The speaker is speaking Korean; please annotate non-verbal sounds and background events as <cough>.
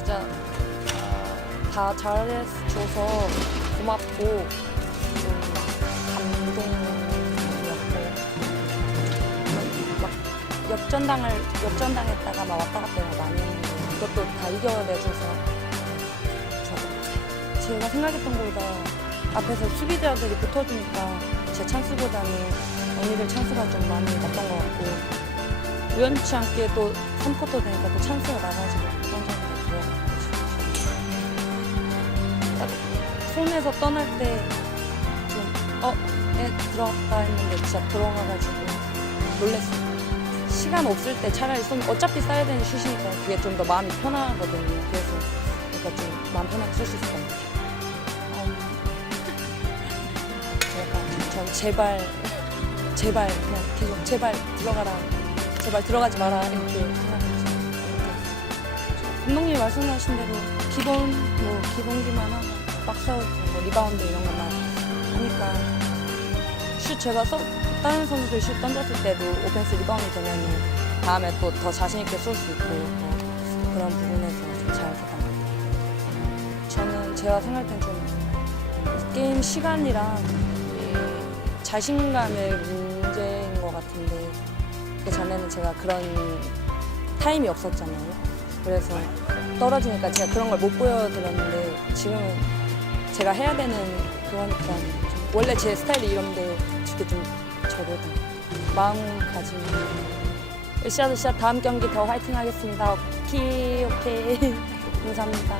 진짜 어, 다 잘해줘서 고맙고 좀 감동이었고 막 역전당을 역전당했다가 막 왔다 갔다 많이 했는데 그것도 다 이겨내줘서 좋았던 제가 생각했던 것보다 앞에서 수비자들이 붙어주니까 제 찬스보다는 언니들 찬스가 좀 많이 났던 것 같고 우연치 않게 또 3쿼터 되니까 또 찬스가 나가지고 점이 들어가고 딱 손에서 떠날 때 좀 어? 에 들어갔다 했는데 진짜 들어가가지고 놀랬어요. 시간 없을 때 차라리 좀 어차피 써야 되는 슛이니까 그게 좀 더 마음이 편하거든요. 그래서 그러니까 좀 마음 편하게 쓸 수 있었던 것 같아요. 음, <laughs> 제가 전 제발 제발 그냥 계속 제발 들어가라. 제발 들어가지 마라. 이렇게. 감독님이 말씀하신 대로 기본 뭐 기본기만 하고 박스아웃 뭐 리바운드 이런 것만 하니까 슛 제가 써, 다른 선수들 슛 던졌을 때도 오펜스 리바운드 되면 다음에 또 더 자신 있게 쏠 수 있고 뭐 그런 부분에서 좀잘 됐던 것 같아요. 저는 제가 생각할 땐 좀 게임 시간이랑 이 자신감의 문제인 것 같은데 그 전에는 제가 그런 타임이 없었잖아요. 그래서 떨어지니까 제가 그런 걸 못 보여드렸는데 지금은 제가 해야 되는 그거니까 좀 원래 제 스타일이 이런데 이렇게 좀 저도 마음가짐 으쌰으쌰 다음 경기 더 화이팅 하겠습니다. 오케이 오케이 <laughs> 감사합니다.